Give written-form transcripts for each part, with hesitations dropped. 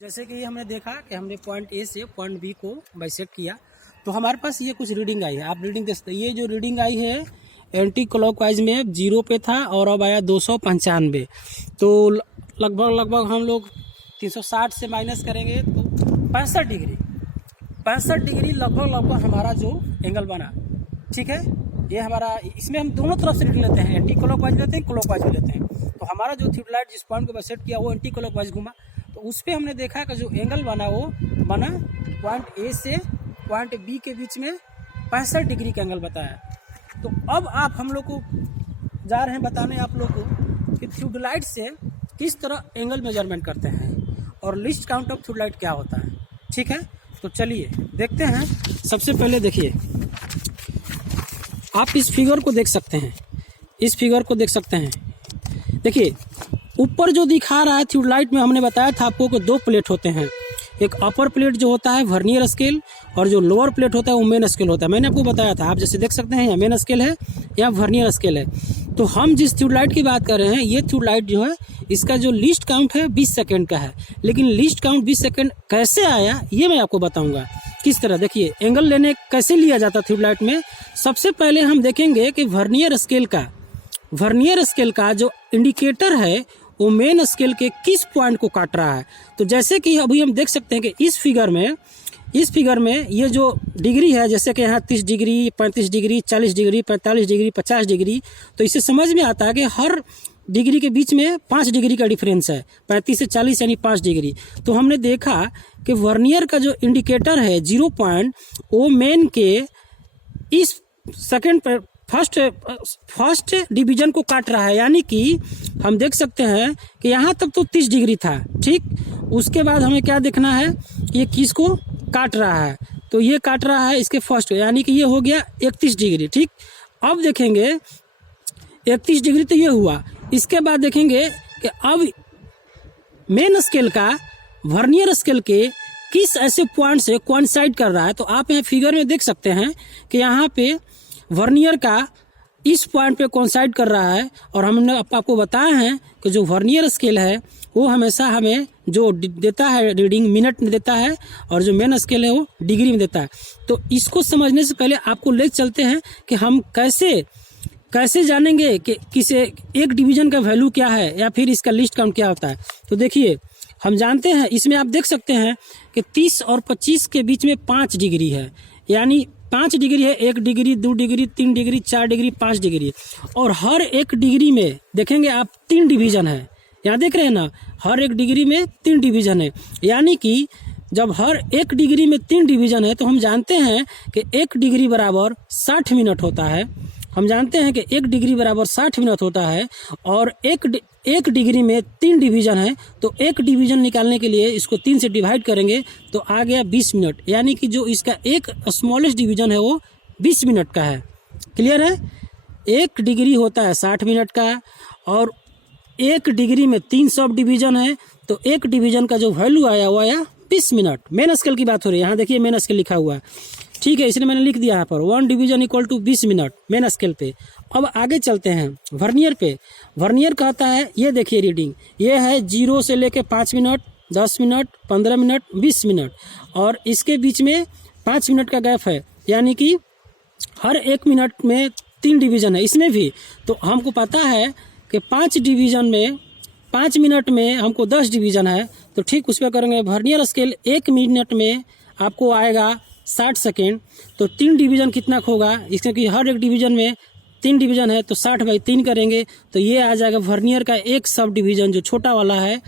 जैसे कि हमने देखा कि हमने पॉइंट ए से पॉइंट बी को बाइसेक्ट किया तो हमारे पास ये कुछ रीडिंग आई है। आप रीडिंग देख सकते हैं। ये जो रीडिंग आई है एंटी क्लॉकवाइज में 0 पे था और अब आया 295। तो लगभग हम लोग 360 से माइनस करेंगे तो 65 डिग्री 65 डिग्री लगभग हमारा जो एंगल बना। ठीक है, ये हमारा, इसमें हम दोनों तरफ से रीडिंग लेते हैं, एंटी क्लॉकवाइज लेते हैं, क्लॉकवाइज भी लेते हैं। तो हमारा जो थ्योडलाइट जिस पॉइंट को बाइसेक्ट किया वो एंटी क्लॉकवाइज घूमा, तो उस पर हमने देखा कि जो एंगल बना वो बना पॉइंट ए से पॉइंट बी के बीच में 65 डिग्री का एंगल बताया। तो अब आप हम लोग को जा रहे हैं बताने आप लोग को कि थ्योडलाइट से किस तरह एंगल मेजरमेंट करते हैं और लिस्ट काउंट ऑफ थ्योडलाइट क्या होता है। ठीक है, तो चलिए देखते हैं। सबसे पहले देखिए, आप इस फिगर को देख सकते हैं, इस फिगर को देख सकते हैं। देखिए ऊपर जो दिखा रहा है थ्योडलाइट में, हमने बताया था आपको कि 2 प्लेट होते हैं। एक अपर प्लेट जो होता है वर्नियर स्केल और जो लोअर प्लेट होता है वो मेन स्केल होता है। मैंने आपको बताया था, आप जैसे देख सकते हैं, या मेन स्केल है या वर्नियर स्केल है। तो हम जिस थ्योडलाइट की बात कर रहे हैं, ये थ्योडलाइट जो है इसका जो लिस्ट काउंट है 20 सेकेंड का है। लेकिन लिस्ट काउंट 20 सेकेंड कैसे आया ये मैं आपको बताऊंगा किस तरह। देखिए एंगल लेने कैसे लिया जाता थ्योडलाइट में। सबसे पहले हम देखेंगे कि वर्नियर स्केल का जो इंडिकेटर है वो मेन स्केल के किस पॉइंट को काट रहा है। तो जैसे कि अभी हम देख सकते हैं कि इस फिगर में ये जो डिग्री है, जैसे कि यहाँ 30 degree, 35 degree, 40 degree, 45 degree, 50 degree, तो इससे समझ में आता है कि हर डिग्री के बीच में 5 डिग्री का डिफरेंस है। 35 से 40 यानी 5 डिग्री। तो हमने देखा कि वर्नियर का जो इंडिकेटर है 0 पॉइंट, वो मेन के इस सेकेंड पर फर्स्ट डिवीजन को काट रहा है। यानी कि हम देख सकते हैं कि यहाँ तक तो 30 डिग्री था। ठीक, उसके बाद हमें क्या देखना है, ये किसको काट रहा है। तो ये काट रहा है इसके फर्स्ट, यानी कि ये हो गया 31 डिग्री। ठीक, अब देखेंगे 31 डिग्री तो ये हुआ। इसके बाद देखेंगे कि अब मेन स्केल का वर्नियर स्केल के किस ऐसे पॉइंट से कोइंसाइड कर रहा है। तो आप यहाँ फिगर में देख सकते हैं कि यहाँ पे वर्नियर का इस पॉइंट पे कोइंसाइड कर रहा है। और हमने आपको बताया है कि जो वर्नियर स्केल है वो हमेशा हमें जो देता है रीडिंग मिनट में देता है और जो मेन स्केल है वो डिग्री में देता है। तो इसको समझने से पहले आपको ले चलते हैं कि हम कैसे जानेंगे कि किसे एक डिवीजन का वैल्यू क्या है या फिर इसका लिस्ट काउंट क्या होता है। तो देखिए हम जानते हैं, इसमें आप देख सकते हैं कि 30 और 25 के बीच में 5 डिग्री है। यानी 5 डिग्री है, 1 degree, 2 degree, 3 degree, 4 degree, 5 degree. और हर एक डिग्री में देखेंगे आप 3 डिवीजन है। यहाँ देख रहे हैं ना, हर एक डिग्री में 3 डिवीजन है। यानी कि जब हर एक डिग्री में 3 डिवीजन है तो हम जानते हैं कि 1 डिग्री बराबर 60 मिनट होता है। हम जानते हैं कि 1 डिग्री बराबर 60 मिनट होता है। और एक डिग्री में 3 डिवीजन है, तो 1 डिवीजन निकालने के लिए इसको 3 से डिवाइड करेंगे तो आ गया 20 मिनट। यानी कि जो इसका एक स्मॉलेस्ट डिवीजन है वो 20 मिनट का है। क्लियर है, 1 डिग्री होता है 60 मिनट का और 1 डिग्री में 3 सब डिवीजन है। तो 1 डिवीजन का जो वैल्यू आया वो आया 20 मिनट। मेन स्केल की बात हो रही है, यहाँ देखिए मेन स्केल लिखा हुआ है। ठीक है, इसलिए मैंने लिख दिया यहाँ पर 1 division equal to 20 minute main scale पे। अब आगे चलते हैं वर्नियर पे। वर्नियर कहता है, ये देखिए रीडिंग, ये है 0 से लेके 5 मिनट, 10 मिनट, 15 मिनट, 20 मिनट और इसके बीच में 5 मिनट का गैप है। यानी कि हर 1 मिनट में 3 डिवीजन है इसमें भी। तो हमको पता है कि 5 डिवीजन में 5 मिनट में हमको 10 डिवीजन है। तो ठीक उस पर करेंगे वर्नियर स्केल 1 मिनट में आपको आएगा 60 सेकेंड। तो 3 डिवीजन कितना होगा, इसमें कि हर एक डिवीजन में 3 डिवीजन है तो 60/3 करेंगे तो ये आ जाएगा वर्नियर का एक सब डिवीजन जो छोटा वाला है,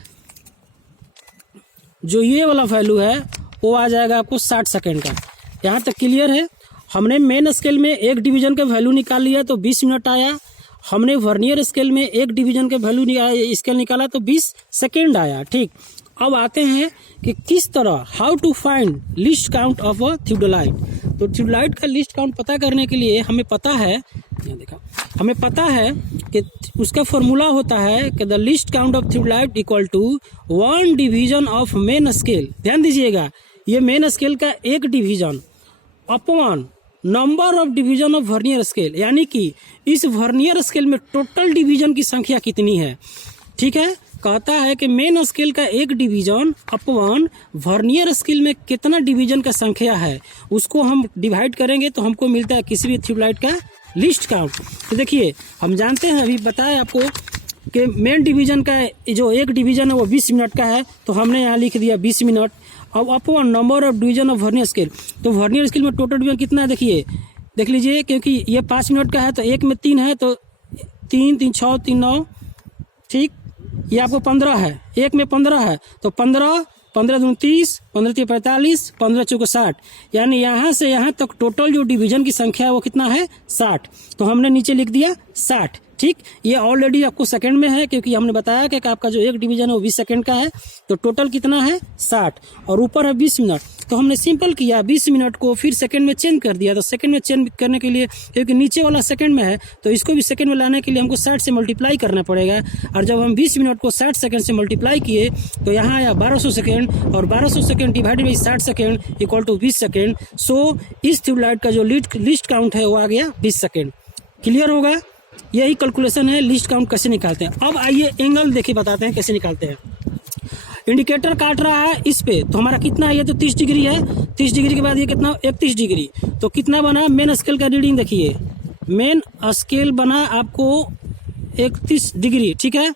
जो ये वाला वैल्यू है वो आ जाएगा आपको 60 सेकेंड का। यहाँ तक क्लियर है। हमने मेन स्केल में 1 डिवीजन का वैल्यू निकाल लिया तो 20 मिनट आया। हमने वर्नियर स्केल में 1 डिवीजन का वैल्यू स्केल निकाला तो 20 सेकेंड आया। ठीक, अब आते हैं कि किस तरह how to find least count of a theodolite. तो थ्योडलाइट का लिस्ट काउंट पता करने के लिए हमें पता है कि उसका फॉर्मूला होता है कि the least count of theodolite equal to 1 division of main scale. ध्यान दीजिएगा, ये मेन स्केल का 1 division upon number of division of vernier scale. यानी कि इस वर्नियर स्केल में टोटल डिवीजन की संख्या कितनी है। ठीक है, कहता है कि मेन स्केल का एक डिवीजन अपॉन वर्नियर स्केल में कितना डिवीजन का संख्या है, उसको हम डिवाइड करेंगे तो हमको मिलता है किसी भी ट्यूबलाइट का लिस्ट काउंट। तो देखिए हम जानते हैं, अभी बताया आपको कि मेन डिवीजन का जो एक डिवीजन है वो 20 मिनट का है, तो हमने यहाँ लिख दिया 20 मिनट। अब upon number of division of vernier scale, तो वर्नियर स्केल में टोटल डिवीजन कितना है देखिए, देख लीजिए, क्योंकि ये 5 मिनट का है तो एक में 3 है, तो 3 3 6 3 9, ठीक, ये आपको 15 है, एक में 15 है, तो 15 15 दूनी 30, 15 3 45, 15 चौके 60, यानी यहाँ से यहाँ तक टोटल जो डिवीजन की संख्या है वो कितना है 60। तो हमने नीचे लिख दिया 60, ठीक। ये ऑलरेडी आपको सेकंड में है, क्योंकि हमने बताया कि आपका जो एक डिवीजन है वो 20 सेकंड का है, तो टोटल कितना है 60, और ऊपर है 20 मिनट। तो हमने सिंपल किया, 20 मिनट को फिर सेकंड में चेंज कर दिया। तो सेकंड में चेंज करने के लिए, क्योंकि नीचे वाला सेकंड में है, तो इसको भी सेकंड में लाने के लिए हमको 60 से मल्टीप्लाई करना पड़ेगा। और जब हम 20 मिनट को 60 सेकंड से मल्टीप्लाई किए तो यहाँ आया 1200 सेकंड, और 1200 second divided by 60 second equal to 20 second. So इस ट्यूबलाइट का जो लिस्ट काउंट है वो आ गया 20 सेकंड। क्लियर होगा? यही कैलकुलेशन है लिस्ट काउंट कैसे निकालते हैं। अब आइए एंगल देखिए बताते हैं कैसे निकालते हैं। इंडिकेटर काट रहा है इस पे, तो हमारा कितना है, ये तो 30 डिग्री है, 30 डिग्री के बाद ये कितना 31 डिग्री, तो कितना बना मेन स्केल का रीडिंग देखिए, मेन स्केल बना आपको 31 डिग्री, ठीक है।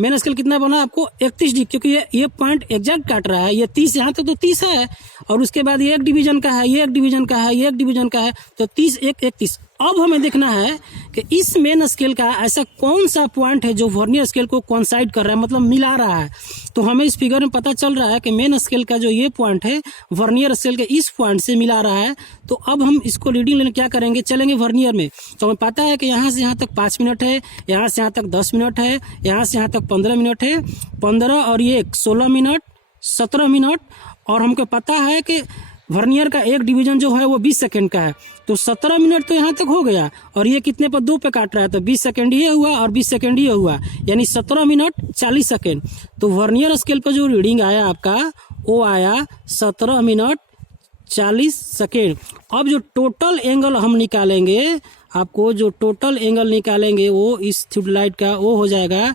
मेन स्केल कितना बना आपको 31 डिग्री, क्योंकि ये पॉइंट एग्जैक्ट काट रहा है, ये 30 यहाँ तक तो 30 है, और उसके बाद ये एक डिवीजन का है, ये एक डिवीजन का है, ये एक डिवीजन का है, तो 30 1 31। अब हमें देखना है कि इस मेन स्केल का ऐसा कौन सा पॉइंट है जो वर्नियर स्केल को कोइंसाइड कर रहा है, मतलब मिला रहा है। तो हमें इस फिगर में पता चल रहा है कि मेन स्केल का जो ये पॉइंट है वर्नियर स्केल के इस पॉइंट से मिला रहा है। तो अब हम इसको रीडिंग लेने क्या करेंगे, चलेंगे वर्नियर में। तो हमें पता है कि यहाँ से यहाँ तक 5 मिनट है, यहाँ से यहाँ तक 10 मिनट है, यहाँ से यहाँ तक 15 मिनट है, 15 और ये 16 मिनट, 17 मिनट, और हमको पता है कि वर्नियर का एक डिवीजन जो है वो 20 सेकंड का है, तो 17 मिनट तो यहाँ तक हो गया, और ये कितने पर 2 पे काट रहा है, तो 20 सेकंड ये हुआ और 20 सेकंड ये हुआ, यानी 17 मिनट 40 सेकंड। तो वर्नियर स्केल पर जो रीडिंग आया आपका वो आया 17 मिनट 40 सेकंड। अब जो टोटल एंगल हम निकालेंगे, आपको जो टोटल एंगल निकालेंगे वो इस ट्यूबलाइट का वो हो जाएगा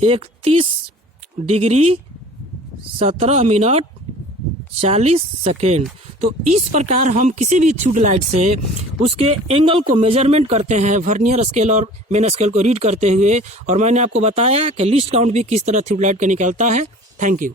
31 डिग्री 17 मिनट 40 सेकेंड। तो इस प्रकार हम किसी भी ट्यूबलाइट से उसके एंगल को मेजरमेंट करते हैं वर्नियर स्केल और मेन स्केल को रीड करते हुए। और मैंने आपको बताया कि लिस्ट काउंट भी किस तरह ट्यूबलाइट का निकलता है। Thank you.